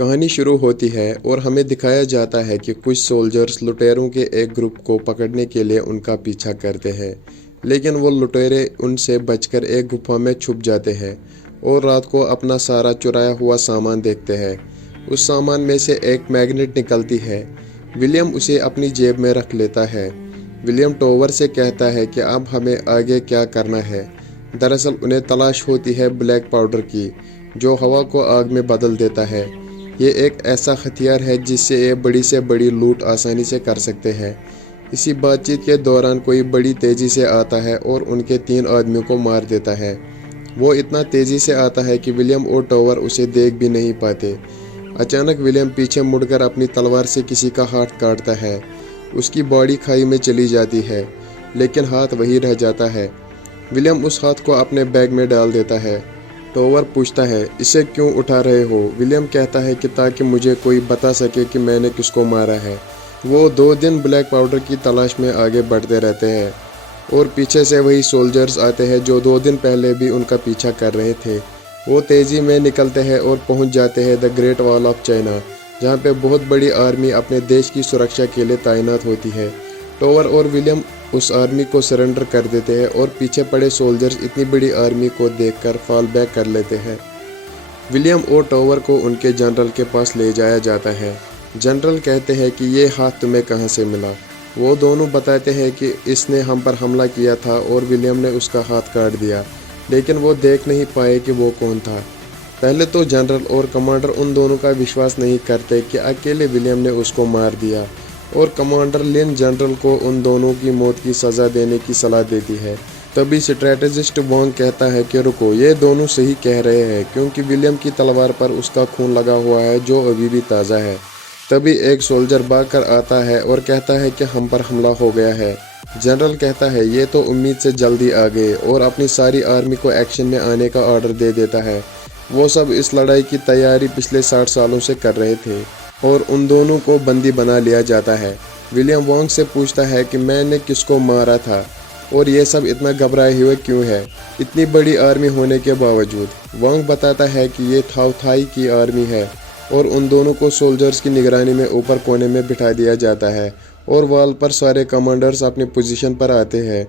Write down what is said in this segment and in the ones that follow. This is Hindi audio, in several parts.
कहानी शुरू होती है और हमें दिखाया जाता है कि कुछ सोल्जर्स लुटेरों के एक ग्रुप को पकड़ने के लिए उनका पीछा करते हैं, लेकिन वो लुटेरे उनसे बचकर एक गुफा में छुप जाते हैं और रात को अपना सारा चुराया हुआ सामान देखते हैं। उस सामान में से एक मैग्नेट निकलती है। विलियम उसे अपनी जेब में रख लेता है। विलियम टोवर से कहता है कि अब हमें आगे क्या करना है। दरअसल उन्हें तलाश होती है ब्लैक पाउडर की, जो हवा को आग में बदल देता है। ये एक ऐसा हथियार है जिससे ये बड़ी से बड़ी लूट आसानी से कर सकते हैं। इसी बातचीत के दौरान कोई बड़ी तेज़ी से आता है और उनके 3 आदमियों को मार देता है। वो इतना तेज़ी से आता है कि विलियम और टोवर उसे देख भी नहीं पाते। अचानक विलियम पीछे मुड़कर अपनी तलवार से किसी का हाथ काटता है। उसकी बॉडी खाई में चली जाती है, लेकिन हाथ वही रह जाता है। विलियम उस हाथ को अपने बैग में डाल देता है। टोवर पूछता है, इसे क्यों उठा रहे हो? विलियम कहता है कि ताकि मुझे कोई बता सके कि मैंने किसको मारा है। वो 2 दिन ब्लैक पाउडर की तलाश में आगे बढ़ते रहते हैं और पीछे से वही सोल्जर्स आते हैं जो 2 दिन पहले भी उनका पीछा कर रहे थे। वो तेज़ी में निकलते हैं और पहुंच जाते हैं the great wall of China, जहां पे बहुत बड़ी आर्मी अपने देश की सुरक्षा के लिए तैनात होती है। टोवर और विलियम उस आर्मी को सरेंडर कर देते हैं और पीछे पड़े सोल्जर्स इतनी बड़ी आर्मी को देखकर फॉल बैक कर लेते हैं। विलियम और टोवर को उनके जनरल के पास ले जाया जाता है। जनरल कहते हैं कि ये हाथ तुम्हें कहाँ से मिला? वो दोनों बताते हैं कि इसने हम पर हमला किया था और विलियम ने उसका हाथ काट दिया, लेकिन वो देख नहीं पाए कि वो कौन था। पहले तो जनरल और कमांडर उन दोनों का विश्वास नहीं करते कि अकेले विलियम ने उसको मार दिया, और कमांडर लिन जनरल को उन दोनों की मौत की सज़ा देने की सलाह देती है। तभी स्ट्रेटेजिस्ट वॉन्ग कहता है कि रुको, ये दोनों सही कह रहे हैं, क्योंकि विलियम की तलवार पर उसका खून लगा हुआ है जो अभी भी ताज़ा है। तभी एक सोल्जर भागकर आता है और कहता है कि हम पर हमला हो गया है। जनरल कहता है ये तो उम्मीद से जल्दी आ गए, और अपनी सारी आर्मी को एक्शन में आने का ऑर्डर दे देता है। वो सब इस लड़ाई की तैयारी पिछले 60 सालों से कर रहे थे और उन दोनों को बंदी बना लिया जाता है। विलियम वॉन्ग से पूछता है कि मैंने किसको मारा था और ये सब इतना घबराए हुए क्यों है, इतनी बड़ी आर्मी होने के बावजूद। वॉन्ग बताता है कि ये थाई की आर्मी है और उन दोनों को सोल्जर्स की निगरानी में ऊपर कोने में बिठा दिया जाता है और वॉल पर सारे कमांडर्स अपनी पोजीशन पर आते हैं।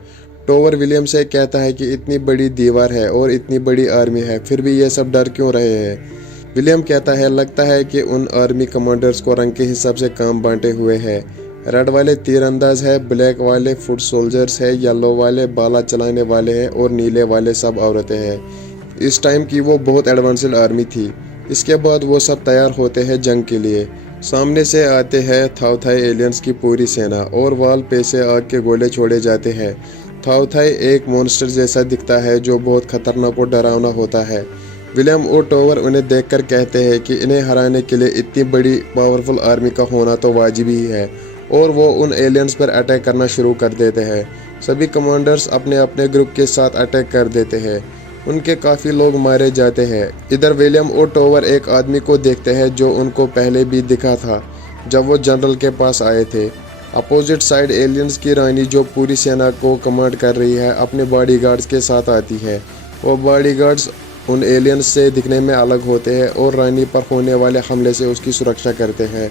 टोवर विलियम से कहता है कि इतनी बड़ी दीवार है और इतनी बड़ी आर्मी है, फिर भी ये सब डर क्यों रहे हैं? विलियम कहता है लगता है कि उन आर्मी कमांडर्स को रंग के हिसाब से काम बांटे हुए हैं। रेड वाले तीरंदाज है, ब्लैक वाले फुट सोल्जर्स है, येलो वाले बाला चलाने वाले हैं और नीले वाले सब औरतें हैं। इस टाइम की वो बहुत एडवांस्ड आर्मी थी। इसके बाद वो सब तैयार होते हैं जंग के लिए। सामने से आते हैं थाई एलियंस की पूरी सेना और वाल पे से आग के गोले छोड़े जाते हैं। थाई एक मॉन्स्टर जैसा दिखता है जो बहुत खतरनाक और डरावना होता है। विलियम और टोवर उन्हें देखकर कहते हैं कि इन्हें हराने के लिए इतनी बड़ी पावरफुल आर्मी का होना तो वाजिब ही है, और वो उन एलियंस पर अटैक करना शुरू कर देते हैं। सभी कमांडर्स अपने अपने ग्रुप के साथ अटैक कर देते हैं। उनके काफ़ी लोग मारे जाते हैं। इधर विलियम और टोवर एक आदमी को देखते हैं जो उनको पहले भी दिखा था जब वो जनरल के पास आए थे। अपोजिट साइड एलियंस की रानी जो पूरी सेना को कमांड कर रही है अपने बॉडीगार्ड्स के साथ आती है। वो बॉडीगार्ड्स उन एलियंस से दिखने में अलग होते हैं और रानी पर होने वाले हमले से उसकी सुरक्षा करते हैं।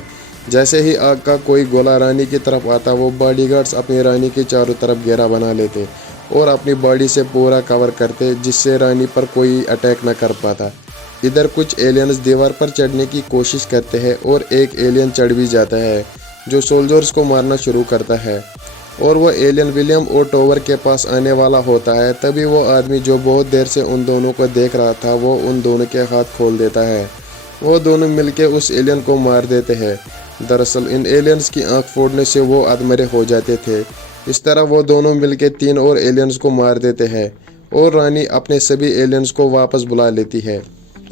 जैसे ही आग का कोई गोला रानी की तरफ आता, वो बॉडीगार्ड्स अपनी रानी के चारों तरफ घेरा बना लेते और अपनी बॉडी से पूरा कवर करते, जिससे रानी पर कोई अटैक न कर पाता। इधर कुछ एलियंस दीवार पर चढ़ने की कोशिश करते हैं और एक एलियन चढ़ भी जाता है जो सोल्जर्स को मारना शुरू करता है, और वो एलियन विलियम और टोवर के पास आने वाला होता है। तभी वो आदमी जो बहुत देर से उन दोनों को देख रहा था, वो उन दोनों के हाथ खोल देता है। वो दोनों मिलके उस एलियन को मार देते हैं। दरअसल इन एलियंस की आंख फोड़ने से वो अधमरे हो जाते थे। इस तरह वो दोनों मिलके 3 और एलियंस को मार देते हैं और रानी अपने सभी एलियंस को वापस बुला लेती है।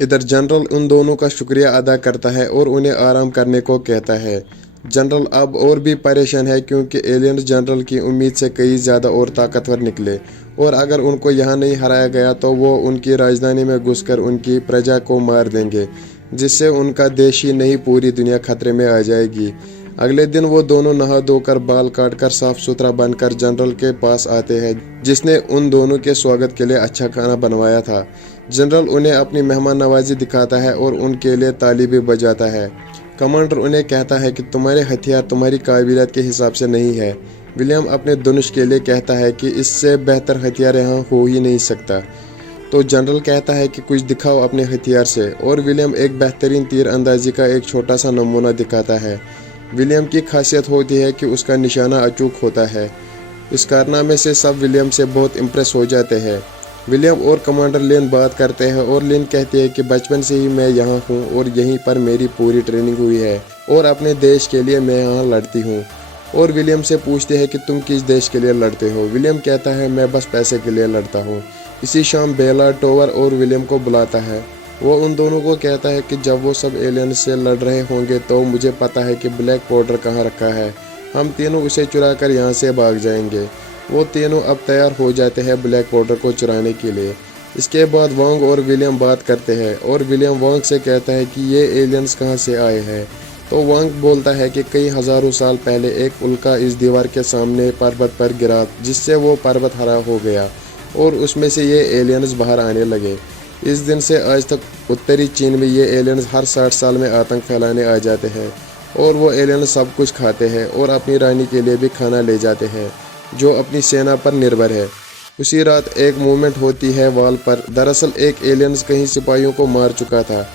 इधर जनरल उन दोनों का शुक्रिया अदा करता है और उन्हें आराम करने को कहता है। जनरल अब और भी परेशान है क्योंकि एलियंस जनरल की उम्मीद से कई ज़्यादा और ताकतवर निकले, और अगर उनको यहाँ नहीं हराया गया तो वो उनकी राजधानी में घुसकर उनकी प्रजा को मार देंगे, जिससे उनका देश ही नहीं पूरी दुनिया खतरे में आ जाएगी। अगले दिन वो दोनों नहा धोकर बाल काटकर साफ सुथरा बनकर जनरल के पास आते हैं, जिसने उन दोनों के स्वागत के लिए अच्छा खाना बनवाया था। जनरल उन्हें अपनी मेहमान नवाजी दिखाता है और उनके लिए ताली भी बजाता है। कमांडर उन्हें कहता है कि तुम्हारे हथियार तुम्हारी काबिलियत के हिसाब से नहीं है। विलियम अपने धनुष के लिए कहता है कि इससे बेहतर हथियार यहाँ हो ही नहीं सकता। तो जनरल कहता है कि कुछ दिखाओ अपने हथियार से, और विलियम एक बेहतरीन तीर अंदाजी का एक छोटा सा नमूना दिखाता है। विलियम की खासियत होती है कि उसका निशाना अचूक होता है। इस कारनामे से सब विलियम से बहुत इम्प्रेस हो जाते हैं। विलियम और कमांडर लिन बात करते हैं और लिन कहती है कि बचपन से ही मैं यहाँ हूँ और यहीं पर मेरी पूरी ट्रेनिंग हुई है और अपने देश के लिए मैं यहाँ लड़ती हूँ। और विलियम से पूछते हैं कि तुम किस देश के लिए लड़ते हो। विलियम कहता है मैं बस पैसे के लिए लड़ता हूँ। इसी शाम बेला टोवर और विलियम को बुलाता है। वो उन दोनों को कहता है कि जब वो सब एलियन से लड़ रहे होंगे तो मुझे पता है कि ब्लैक पाउडर कहाँ रखा है। हम तीनों उसे चुरा कर यहाँ से भाग जाएंगे। वो तीनों अब तैयार हो जाते हैं ब्लैक पाउडर को चुराने के लिए। इसके बाद वांग और विलियम बात करते हैं और विलियम वांग से कहता है कि ये एलियंस कहाँ से आए हैं। तो वांग बोलता है कि कई हज़ारों साल पहले एक उल्का इस दीवार के सामने पर्वत पर गिरा, जिससे वो पर्वत हरा हो गया और उसमें से ये एलियंस बाहर आने लगे। इस दिन से आज तक उत्तरी चीन में ये एलियंस हर 60 साल में आतंक फैलाने आ जाते हैं और वो एलियंस सब कुछ खाते हैं और अपनी रानी के लिए भी खाना ले जाते हैं जो अपनी सेना पर निर्भर है। उसी रात एक मूवमेंट होती है वॉल पर। दरअसल एक एलियंस कहीं सिपाहियों को मार चुका था।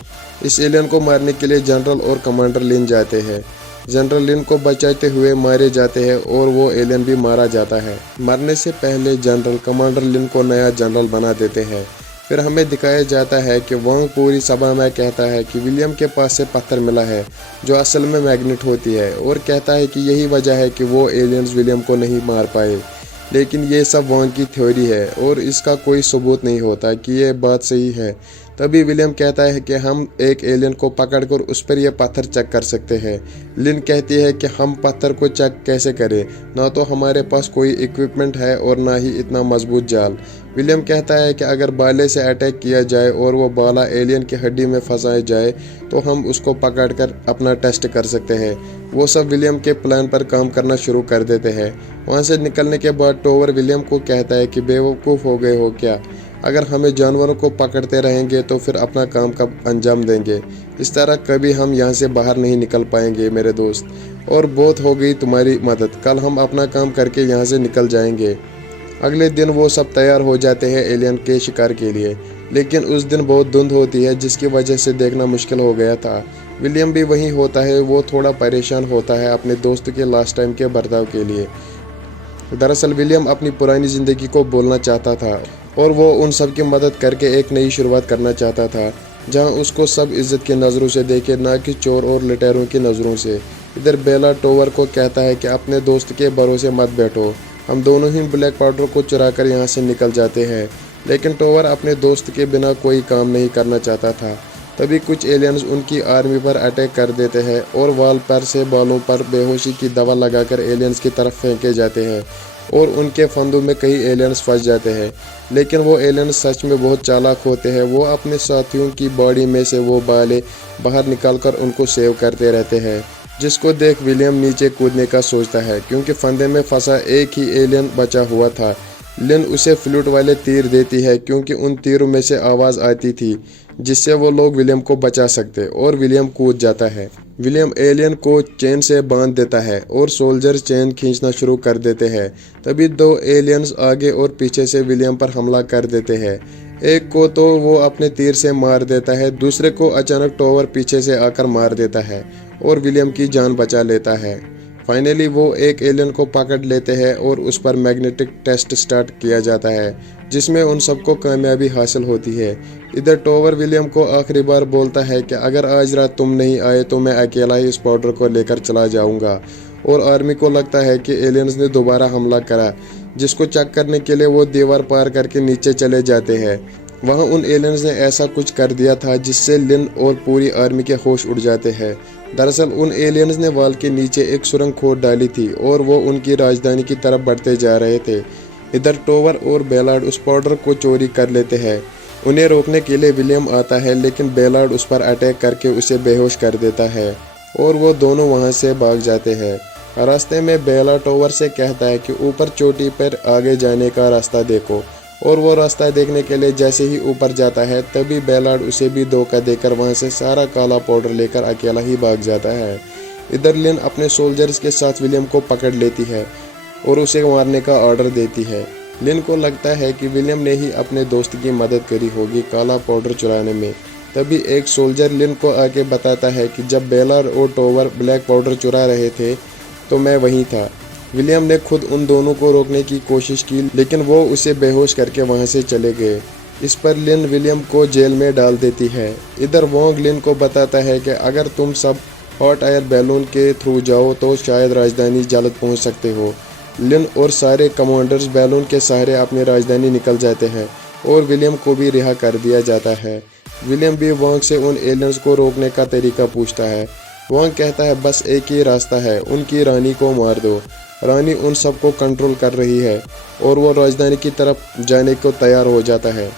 इस एलियन को मारने के लिए जनरल और कमांडर लिन जाते हैं। जनरल लिन को बचाते हुए मारे जाते हैं और वो एलियन भी मारा जाता है। मरने से पहले जनरल कमांडर लिन को नया जनरल बना देते हैं। फिर हमें दिखाया जाता है कि वांग पूरी सभा में कहता है कि विलियम के पास से पत्थर मिला है जो असल में मैग्नेट होती है, और कहता है कि यही वजह है कि वो एलियंस विलियम को नहीं मार पाए। लेकिन ये सब वांग की थ्योरी है और इसका कोई सबूत नहीं होता कि ये बात सही है। तभी विलियम कहता है कि हम एक एलियन को पकड़कर उस पर यह पत्थर चेक कर सकते हैं। लिन कहती है कि हम पत्थर को चेक कैसे करें, ना तो हमारे पास कोई इक्विपमेंट है और ना ही इतना मजबूत जाल। विलियम कहता है कि अगर बाले से अटैक किया जाए और वो बाला एलियन की हड्डी में फंसाया जाए तो हम उसको पकड़कर अपना टेस्ट कर सकते हैं। वो सब विलियम के प्लान पर काम करना शुरू कर देते हैं। वहाँ से निकलने के बाद टोवर विलियम को कहता है कि बेवकूफ़ हो गए हो क्या? अगर हमें जानवरों को पकड़ते रहेंगे तो फिर अपना काम कब अंजाम देंगे? इस तरह कभी हम यहाँ से बाहर नहीं निकल पाएंगे मेरे दोस्त, और बहुत हो गई तुम्हारी मदद। कल हम अपना काम करके यहाँ से निकल जाएंगे। अगले दिन वो सब तैयार हो जाते हैं एलियन के शिकार के लिए, लेकिन उस दिन बहुत धुंध होती है जिसकी वजह से देखना मुश्किल हो गया था। विलियम भी वहीं होता है। वो थोड़ा परेशान होता है अपने दोस्त के लास्ट टाइम के बर्ताव के लिए। दरअसल विलियम अपनी पुरानी ज़िंदगी को बोलना चाहता था और वो उन सब की मदद करके एक नई शुरुआत करना चाहता था जहां उसको सब इज्जत की नज़रों से देखे, ना कि चोर और लुटेरों की नज़रों से। इधर बेला टोवर को कहता है कि अपने दोस्त के भरोसे मत बैठो, हम दोनों ही ब्लैक पाउडर को चुरा कर यहाँ से निकल जाते हैं। लेकिन टोवर अपने दोस्त के बिना कोई काम नहीं करना चाहता था। तभी कुछ एलियंस उनकी आर्मी पर अटैक कर देते हैं और वाल पर से बालों पर बेहोशी की दवा लगाकर एलियंस की तरफ फेंके जाते हैं और उनके फंदों में कई एलियंस फंस जाते हैं। लेकिन वो एलियंस सच में बहुत चालाक होते हैं। वो अपने साथियों की बॉडी में से वो बालें बाहर निकालकर उनको सेव करते रहते हैं, जिसको देख विलियम नीचे कूदने का सोचता है क्योंकि फंदे में फंसा एक ही एलियन बचा हुआ था। लिन उसे फ्लूट वाले तीर देती है क्योंकि उन तीरों में से आवाज़ आती थी जिससे वो लोग विलियम को बचा सकते, और विलियम कूद जाता है। विलियम एलियन को चेन से बांध देता है और सोल्जर चेन खींचना शुरू कर देते हैं। तभी दो एलियंस आगे और पीछे से विलियम पर हमला कर देते हैं। एक को तो वो अपने तीर से मार देता है, दूसरे को अचानक टोवर पीछे से आकर मार देता है और विलियम की जान बचा लेता है। फाइनली वो एक एलियन को पकड़ लेते हैं और उस पर मैग्नेटिक टेस्ट स्टार्ट किया जाता है जिसमें उन सबको कामयाबी हासिल होती है। इधर टोवर विलियम को आखिरी बार बोलता है कि अगर आज रात तुम नहीं आए तो मैं अकेला ही इस पाउडर को लेकर चला जाऊंगा। और आर्मी को लगता है कि एलियंस ने दोबारा हमला करा, जिसको चेक करने के लिए वो दीवार पार करके नीचे चले जाते हैं। वहाँ उन एलियंस ने ऐसा कुछ कर दिया था जिससे लिन और पूरी आर्मी के होश उड़ जाते हैं। दरअसल उन एलियंस ने वाल के नीचे एक सुरंग खोद डाली थी और वो उनकी राजधानी की तरफ बढ़ते जा रहे थे। इधर टोवर और बेलार्ड उस पाउडर को चोरी कर लेते हैं। उन्हें रोकने के लिए विलियम आता है, लेकिन बेलार्ड उस पर अटैक करके उसे बेहोश कर देता है और वो दोनों वहाँ से भाग जाते हैं। रास्ते में बेला टोवर से कहता है कि ऊपर चोटी पर आगे जाने का रास्ता देखो और वो रास्ता देखने के लिए जैसे ही ऊपर जाता है तभी बेलार्ड उसे भी धोखा देकर वहाँ से सारा काला पाउडर लेकर अकेला ही भाग जाता है। इधर लिन अपने सोल्जर्स के साथ विलियम को पकड़ लेती है और उसे मारने का ऑर्डर देती है। लिन को लगता है कि विलियम ने ही अपने दोस्त की मदद करी होगी काला पाउडर चुराने में। तभी एक सोल्जर लिन को आके बताता है कि जब बेलार्ड और टोवर ब्लैक पाउडर चुरा रहे थे तो मैं वहीं था। विलियम ने खुद उन दोनों को रोकने की कोशिश की लेकिन वो उसे बेहोश करके वहां से चले गए। इस पर लिन विलियम को जेल में डाल देती है। इधर वोंग लिन को बताता है कि अगर तुम सब हॉट एयर बैलून के थ्रू जाओ तो शायद राजधानी जल्द पहुंच सकते हो। लिन और सारे कमांडर्स बैलून के सहारे अपनी राजधानी निकल जाते हैं और विलियम को भी रिहा कर दिया जाता है। विलियम भी वोंग से उन एलियंस को रोकने का तरीका पूछता है। वोंग कहता है बस एक ही रास्ता है, उनकी रानी को मार दो। रानी उन सबको कंट्रोल कर रही है और वो राजधानी की तरफ जाने को तैयार हो जाता है।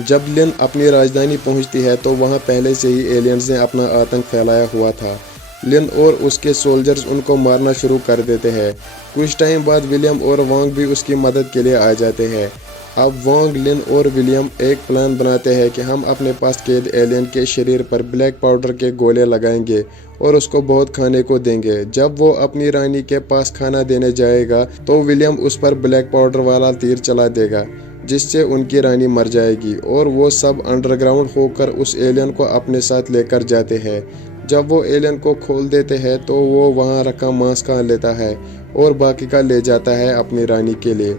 जब लिन अपनी राजधानी पहुंचती है तो वहां पहले से ही एलियंस ने अपना आतंक फैलाया हुआ था। लिन और उसके सोल्जर्स उनको मारना शुरू कर देते हैं। कुछ टाइम बाद विलियम और वोंग भी उसकी मदद के लिए आ जाते हैं। अब वोंग, लिन और विलियम एक प्लान बनाते हैं कि हम अपने पास कैद एलियन के शरीर पर ब्लैक पाउडर के गोले लगाएंगे और उसको बहुत खाने को देंगे। जब वो अपनी रानी के पास खाना देने जाएगा तो विलियम उस पर ब्लैक पाउडर वाला तीर चला देगा जिससे उनकी रानी मर जाएगी और वो सब अंडरग्राउंड होकर उस एलियन को अपने साथ लेकर जाते हैं। जब वो एलियन को खोल देते हैं तो वो वहाँ रखा मांस खा लेता है और बाकी का ले जाता है अपनी रानी के लिए।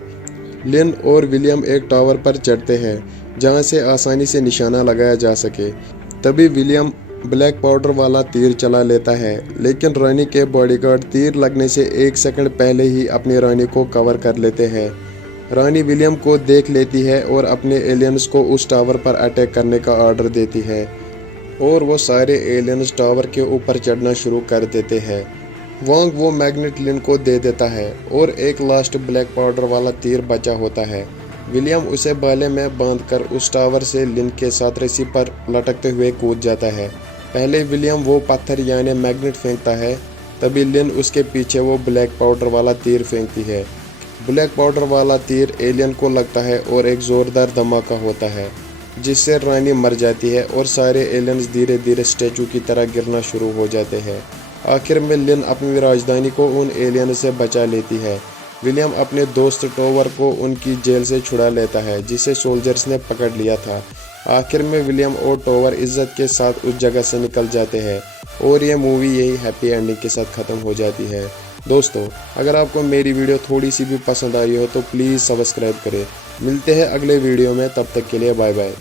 लिन और विलियम एक टावर पर चढ़ते हैं जहाँ से आसानी से निशाना लगाया जा सके। तभी विलियम ब्लैक पाउडर वाला तीर चला लेता है लेकिन रानी के बॉडीगार्ड तीर लगने से 1 सेकंड पहले ही अपनी रानी को कवर कर लेते हैं। रानी विलियम को देख लेती है और अपने एलियंस को उस टावर पर अटैक करने का ऑर्डर देती है और वो सारे एलियंस टावर के ऊपर चढ़ना शुरू कर देते हैं। वोंग वो मैग्नेट लिन को दे देता है और एक लास्ट ब्लैक पाउडर वाला तीर बचा होता है। विलियम उसे बाले में बांधकर उस टावर से लिन के साथ रस्सी पर लटकते हुए कूद जाता है। पहले विलियम वो पत्थर यानी मैग्नेट फेंकता है, तभी लिन उसके पीछे वो ब्लैक पाउडर वाला तीर फेंकती है। ब्लैक पाउडर वाला तीर एलियन को लगता है और एक जोरदार धमाका होता है जिससे रानी मर जाती है और सारे एलियंस धीरे धीरे स्टैचू की तरह गिरना शुरू हो जाते हैं। आखिर में लिन अपनी राजधानी को उन एलियन से बचा लेती है। विलियम अपने दोस्त टोवर को उनकी जेल से छुड़ा लेता है जिसे सोल्जर्स ने पकड़ लिया था। आखिर में विलियम और टोवर इज्जत के साथ उस जगह से निकल जाते हैं और ये मूवी यही हैप्पी एंडिंग के साथ ख़त्म हो जाती है। दोस्तों, अगर आपको मेरी वीडियो थोड़ी सी भी पसंद आई हो तो प्लीज़ सब्सक्राइब करें। मिलते हैं अगले वीडियो में, तब तक के लिए बाय बाय।